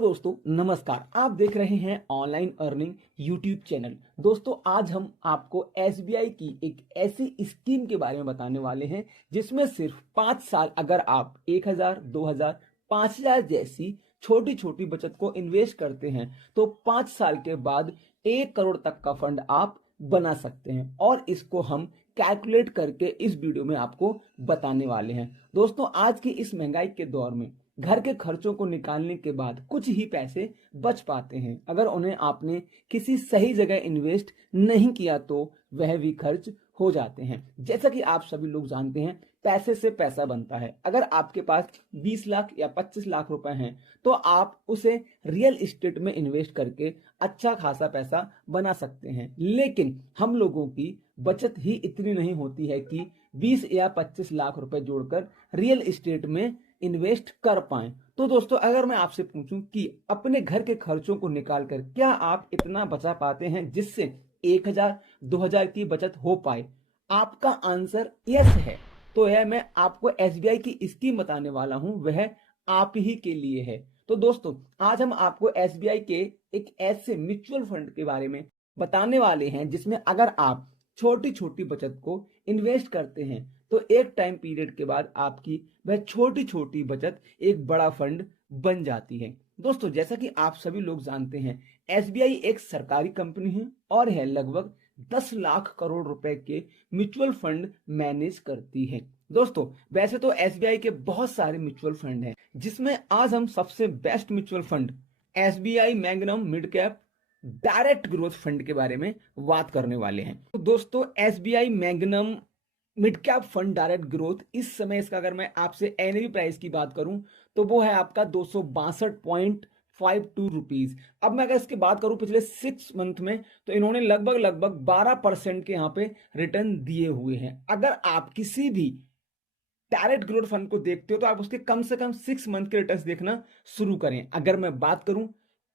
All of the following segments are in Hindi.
हेलो दोस्तों, नमस्कार। आप देख रहे हैं ऑनलाइन अर्निंग यूट्यूब चैनल। दोस्तों, आज हम आपको एसबीआई की एक ऐसी स्कीम के बारे में बताने वाले हैं जिसमें सिर्फ 5 साल अगर आप 1000, 2000, 5000 जैसी छोटी छोटी बचत को इन्वेस्ट करते हैं तो 5 साल के बाद 1 करोड़ तक का फंड आप बना सकते हैं। और इसको हम कैलकुलेट करके इस वीडियो में आपको बताने वाले हैं। दोस्तों, आज की इस महंगाई के दौर में घर के खर्चों को निकालने के बाद कुछ ही पैसे बच पाते हैं। अगर उन्हें आपने किसी सही जगह इन्वेस्ट नहीं किया तो वह भी खर्च हो जाते हैं। जैसा कि आप सभी लोग जानते हैं, पैसे से पैसा बनता है। अगर आपके पास 20 लाख या 25 लाख रुपए हैं तो आप उसे रियल एस्टेट में इन्वेस्ट करके अच्छा खासा पैसा बना सकते हैं। लेकिन हम लोगों की बचत ही इतनी नहीं होती है कि 20 या 25 लाख रुपए जोड़कर रियल एस्टेट में इन्वेस्ट कर पाएं। तो दोस्तों, अगर मैं आपसे पूछूं कि अपने घर के खर्चों को निकालकर क्या आप इतना बचा पाते हैं जिससे 1000, 2000 की बचत हो पाए? आपका आंसर यस है। तो यह मैं आपको एसबीआई की स्कीम बताने वाला हूं, वह आप ही के लिए है। तो दोस्तों, आज हम आपको एसबीआई के एक ऐसे म्यूचुअल फंड के बारे में बताने वाले हैं जिसमें अगर आप छोटी छोटी बचत को इन्वेस्ट करते हैं तो एक टाइम पीरियड के बाद आपकी वह छोटी छोटी बचत एक बड़ा फंड बन जाती है। दोस्तों, जैसा कि आप सभी लोग जानते हैं, एसबीआई एक सरकारी कंपनी है और यह लगभग 10 लाख करोड़ रुपए के म्यूचुअल फंड मैनेज करती है। दोस्तों, वैसे तो एसबीआई के बहुत सारे म्यूचुअल फंड हैं, जिसमें आज हम सबसे best mutual fund SBI magnum mid cap direct growth fund के बारे में बात करने वाले हैं। तो दोस्तों, SBI magnum mid cap fund direct growth इस समय इसका अगर मैं आपसे एनएवी प्राइस की बात करूं तो वो है आपका 262.52 रुपीज। अब मैं अगर इसकी बात करूं पिछले 6 मंथ में तो इन्होंने लगभग 12% के यहाँ पे रिटर्न दिए हुए हैं। अगर आप किसी भी डायरेक्ट ग्रोथ फंड को देखते हो तो आप उसके कम से कम 6 मंथ के रिटर्न देखना शुरू करें। अगर मैं बात करूं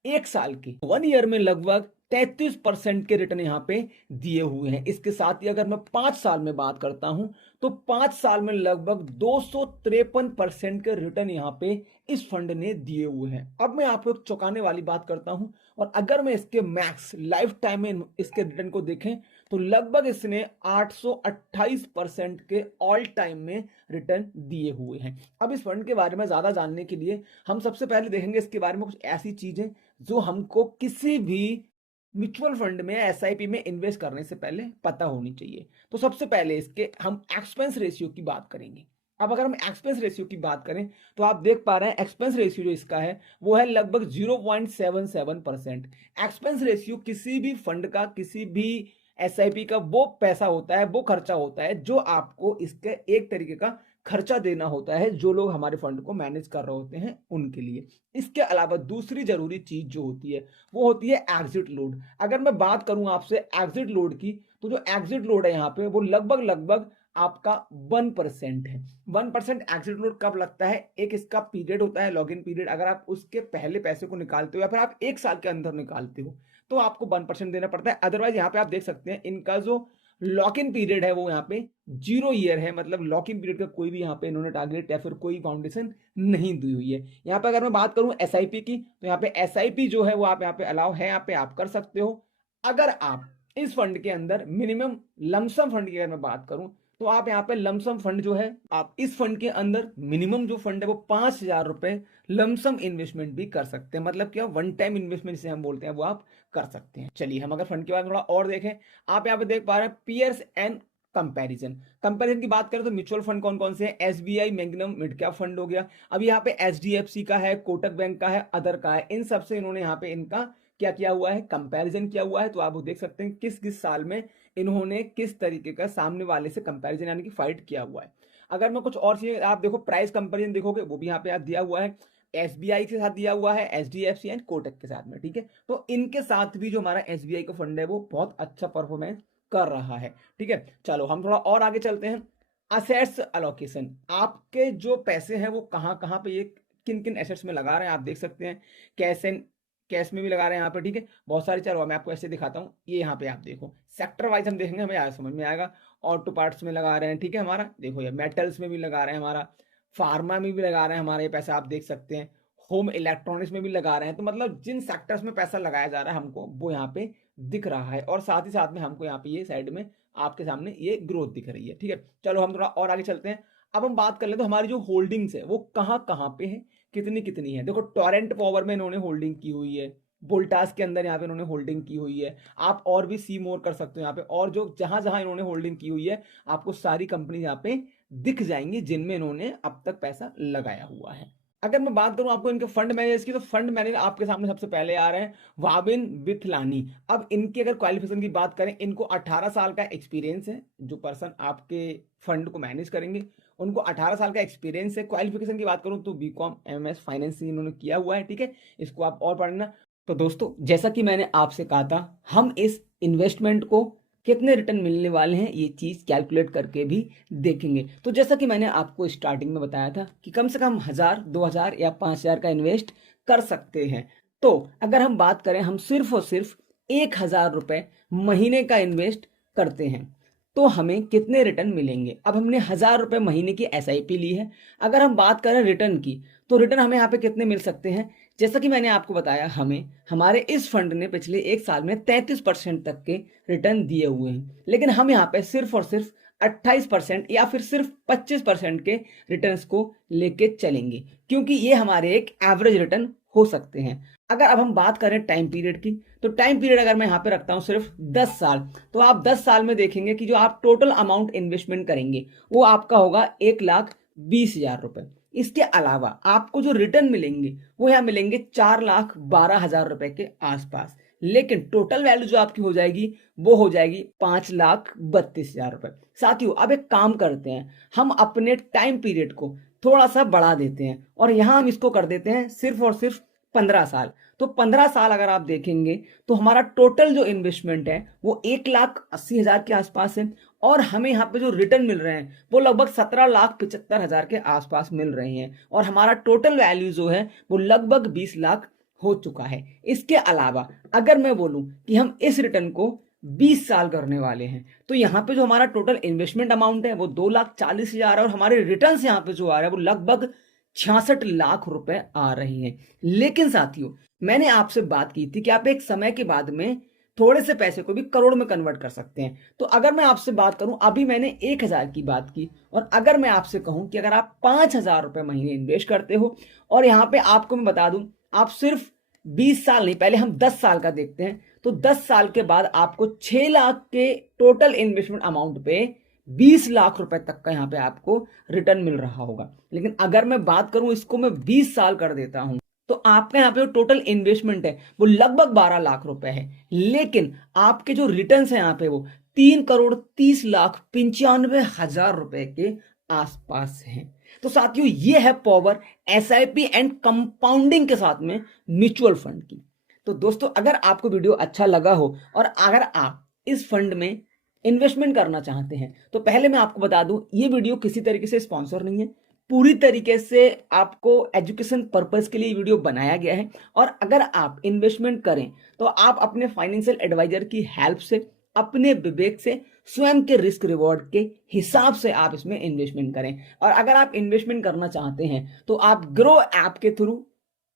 1 साल की, 1 ईयर में लगभग 33% के रिटर्न यहाँ पे दिए हुए हैं। इसके साथ ही अगर मैं 5 साल में बात करता हूं तो 5 साल में लगभग 253% के रिटर्न यहाँ पे इस फंड ने दिए हुए हैं। अब मैं आपको एक चौंकाने वाली बात करता हूं, और अगर मैं इसके मैक्स लाइफ टाइम में इसके रिटर्न को देखें तो लगभग इसने 828% के ऑल टाइम में रिटर्न दिए हुए हैं। अब इस फंड के बारे में ज्यादा जानने के लिए हम सबसे पहले देखेंगे इसके बारे में कुछ ऐसी चीजें जो हमको किसी भी म्यूचुअल फंड में एसआईपी में इन्वेस्ट करने से पहले पता होनी चाहिए। तो सबसे पहले इसके हम एक्सपेंस रेशियो की बात करेंगे। अब अगर हम एक्सपेंस रेशियो की बात करें तो आप देख पा रहे हैं एक्सपेंस रेशियो जो इसका है वो है लगभग 0.77%। एक्सपेंस रेशियो किसी भी फंड का, किसी भी एसआईपी का वो पैसा होता है, वो खर्चा होता है जो आपको इसके एक तरीके का खर्चा देना होता है जो लोग हमारे फंड को मैनेज कर रहे होते हैं उनके लिए। इसके अलावा दूसरी जरूरी चीज जो होती है वो होती है एग्जिट लोड। अगर मैं बात करूं आपसे एग्जिट लोड की तो जो एग्जिट लोड है यहाँ पे वो लगभग आपका 1% है। 1% एग्जिट लोड कब लगता है? एक इसका पीरियड होता है, लॉगिन पीरियड। अगर आप उसके पहले पैसे को निकालते हो या फिर आप 1 साल के अंदर निकालते हो तो आपको 1% देना पड़ता है। अदरवाइज यहाँ पे आप देख सकते हैं इनका जो लॉक इन पीरियड है वो यहाँ पे 0 ईयर है। मतलब लॉक इन पीरियड का कोई भी यहाँ पे इन्होंने टारगेट या फिर कोई फाउंडेशन नहीं दी हुई है। यहाँ पे अगर मैं बात करूं एसआईपी की तो यहाँ पे एसआईपी जो है वो आप यहाँ पे अलाउ है, यहाँ पे आप कर सकते हो। अगर आप इस फंड के अंदर मिनिमम लमसम फंड की अगर मैं बात करूं तो आप यहाँ पे लमसम फंड जो है, आप इस फंड के अंदर मिनिमम जो फंड है वो 5000 रुपए लमसम इन्वेस्टमेंट भी कर सकते हैं। मतलब क्या, वन टाइम इन्वेस्टमेंट जिसे हम बोलते हैं वो आप कर सकते हैं। चलिए हम अगर फंड के बारे में थोड़ा और देखें, आप यहाँ पे देख पा रहे हैं पीयर्स एंड कंपैरिजन की बात करें तो म्यूचुअल फंड कौन कौन से हैं? SBI magnum mid cap fund हो गया। अब यहाँ पे एचडीएफसी का है, कोटक बैंक का है, अदर का है। इन सबसे इन्होंने यहाँ पे इनका क्या किया हुआ है? कंपैरिजन किया हुआ है। तो आप देख सकते हैं किस किस साल में इन्होंने किस तरीके का सामने वाले से कंपैरिजन यानी कि फाइट किया हुआ है। अगर मैं कुछ और चीजें आप देखो, प्राइस कंपैरिजन देखोगे वो भी यहाँ पे आप दिया हुआ है। एसबीआई के साथ दिया हुआ है, एचडीएफसी एंड कोटक के साथ में, ठीक है। तो इनके साथ भी जो हमारा एसबीआई का फंड है वो बहुत अच्छा परफॉर्मेंस कर रहा है, ठीक है। चलो हम थोड़ा और आगे चलते हैं। असेट्स अलोकेशन, आपके जो पैसे हैं वो कहाँ कहाँ पे, ये किन किन एसेट्स में लगा रहे हैं आप देख सकते हैं। कैश में भी लगा रहे हैं यहाँ पे, ठीक है। बहुत सारे, चलो मैं आपको ऐसे दिखाता हूँ। ये यहाँ पे आप देखो सेक्टर वाइज हम देखेंगे, हमें समझ में आएगा। ऑटो पार्ट्स में लगा रहे हैं, ठीक है हमारा, देखो ये मेटल्स में भी लगा रहे हैं हमारा, फार्मा में भी लगा रहे हैं हमारा ये पैसा, आप देख सकते हैं। होम इलेक्ट्रॉनिक्स में भी लगा रहे हैं। तो मतलब जिन सेक्टर्स में पैसा लगाया जा रहा है हमको वो यहाँ पे दिख रहा है, और साथ ही साथ में हमको यहाँ पे ये साइड में आपके सामने ये ग्रोथ दिख रही है। ठीक है, चलो हम थोड़ा और आगे चलते हैं। अब हम बात कर ले तो हमारी जो होल्डिंग्स है वो कहाँ कहाँ पे है, कितनी कितनी है। देखो टोरेंट पावर में इन्होंने होल्डिंग की हुई है, वोल्टास के अंदर यहाँ पे इन्होंने होल्डिंग की हुई है। आप और भी सी मोर कर सकते हो यहाँ पे, और जो जहां जहां इन्होंने होल्डिंग की हुई है आपको सारी कंपनी यहाँ पे दिख जाएंगी जिनमें इन्होंने अब तक पैसा लगाया हुआ है। अगर मैं बात करूं आपको इनके फंड मैनेजर्स की, तो फंड मैनेजर आपके सामने सबसे पहले आ रहे हैं वाबिन विथलानी। अब इनकी अगर क्वालिफिकेशन की बात करें, इनको 18 साल का एक्सपीरियंस है। जो पर्सन आपके फंड को मैनेज करेंगे उनको 18 साल का एक्सपीरियंस है। क्वालिफिकेशन की बात करूं तो बीकॉम एमएस फाइनेंस इन्होंने किया हुआ है। ठीक है, इसको आप और पढ़ना। तो दोस्तों जैसा कि मैंने आपसे कहा था, हम इस इन्वेस्टमेंट को कितने रिटर्न मिलने वाले हैं ये चीज कैलकुलेट करके भी देखेंगे। तो जैसा कि मैंने आपको स्टार्टिंग में बताया था कि कम से कम 1000, 2000 या 5000 का इन्वेस्ट कर सकते हैं। तो अगर हम बात करें, हम सिर्फ और सिर्फ 1000 रुपए महीने का इन्वेस्ट करते हैं तो हमें कितने रिटर्न मिलेंगे। अब हमने 1000 रुपए महीने की एसआईपी ली है। अगर हम बात करें रिटर्न की, तो रिटर्न हमें यहाँ पे कितने मिल सकते हैं। जैसा कि मैंने आपको बताया, हमें हमारे इस फंड ने पिछले 1 साल में 33% तक के रिटर्न दिए हुए हैं, लेकिन हम यहाँ पे सिर्फ और सिर्फ 28% या फिर सिर्फ 25% के रिटर्न्स को लेके चलेंगे, क्योंकि ये हमारे एक एवरेज रिटर्न हो सकते हैं। अगर अब हम बात करें टाइम पीरियड की, तो टाइम पीरियड अगर मैं यहाँ पे रखता हूँ सिर्फ 10 साल, तो आप 10 साल में देखेंगे कि जो आप टोटल अमाउंट इन्वेस्टमेंट करेंगे वो आपका होगा 1,20,000 रुपए। इसके अलावा आपको जो रिटर्न मिलेंगे वो यहाँ मिलेंगे 4,12,000 रुपए के आसपास, लेकिन टोटल वैल्यू जो आपकी हो जाएगी वो हो जाएगी 5,32,000 रुपए। साथियों अब एक काम करते हैं, हम अपने टाइम पीरियड को थोड़ा सा बढ़ा देते हैं और यहाँ हम इसको कर देते हैं सिर्फ और सिर्फ 15 साल। तो 15 साल अगर आप देखेंगे तो हमारा टोटल जो इन्वेस्टमेंट है वो 1,80,000 के आसपास है, और हमें यहाँ पे जो रिटर्न मिल रहे हैं वो लगभग 17,75,000 के आसपास मिल रहे हैं, और हमारा टोटल वैल्यू जो है वो लगभग 20 लाख हो चुका है। इसके अलावा अगर मैं बोलूं कि हम इस रिटर्न को 20 साल करने वाले हैं, तो यहाँ पे जो हमारा टोटल इन्वेस्टमेंट अमाउंट है वो 2,40,000 है, और हमारे रिटर्न यहाँ पे जो आ रहा है वो लगभग 66 लाख रुपए आ रही हैं। लेकिन साथियों मैंने आपसे बात की थी कि आप एक समय के बाद में थोड़े से पैसे को भी करोड़ में कन्वर्ट कर सकते हैं। तो अगर मैं आपसे बात करूं, अभी मैंने 1,000 की बात की, और अगर मैं आपसे कहूं कि अगर आप 5,000 रुपए महीने इन्वेस्ट करते हो, और यहाँ पे आपको मैं बता दूं आप सिर्फ 20 साल नहीं, पहले हम 10 साल का देखते हैं, तो 10 साल के बाद आपको 6 लाख के टोटल इन्वेस्टमेंट अमाउंट पे 20 लाख रुपए तक का यहाँ पे आपको रिटर्न मिल रहा होगा। लेकिन अगर मैं बात करूं, इसको मैं 20 साल कर देता हूं, तो आपका यहाँ पे जो टोटल इन्वेस्टमेंट है वो लगभग 12 लाख रुपए है, लेकिन आपके जो रिटर्न्स है यहाँ पे वो 3,30,95,000 रुपए के आसपास हैं। तो साथियों ये है पावर एसआईपी एंड कंपाउंडिंग के साथ में म्यूचुअल फंड की। तो दोस्तों अगर आपको वीडियो अच्छा लगा हो और अगर आप इस फंड में इन्वेस्टमेंट करना चाहते हैं, तो पहले मैं आपको बता दूं ये वीडियो किसी तरीके से स्पॉन्सर नहीं है, पूरी तरीके से आपको एजुकेशन पर्पस के लिए वीडियो बनाया गया है। और अगर आप इन्वेस्टमेंट करें तो आप अपने फाइनेंशियल एडवाइजर की हेल्प से, अपने विवेक से, स्वयं के रिस्क रिवॉर्ड के हिसाब से आप इसमें इन्वेस्टमेंट करें। और अगर आप इन्वेस्टमेंट करना चाहते हैं तो आप ग्रो ऐप के थ्रू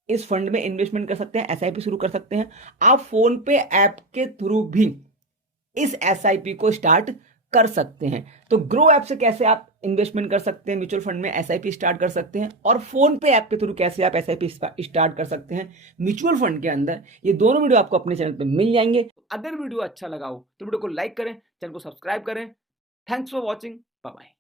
इस फंड में इन्वेस्टमेंट कर सकते हैं, एसआईपी शुरू कर सकते हैं। आप फोन पे ऐप के थ्रू भी इस एसआईपी को स्टार्ट कर सकते हैं। तो ग्रो ऐप से कैसे आप इन्वेस्टमेंट कर सकते हैं, म्यूचुअल फंड में एसआईपी स्टार्ट कर सकते हैं, और फोन पे ऐप के थ्रू कैसे आप एसआईपी स्टार्ट कर सकते हैं म्यूचुअल फंड के अंदर, ये दोनों वीडियो आपको अपने चैनल पे मिल जाएंगे। अगर वीडियो अच्छा लगा हो तो वीडियो को लाइक करें, चैनल को सब्सक्राइब करें। Thanks for watching, bye bye.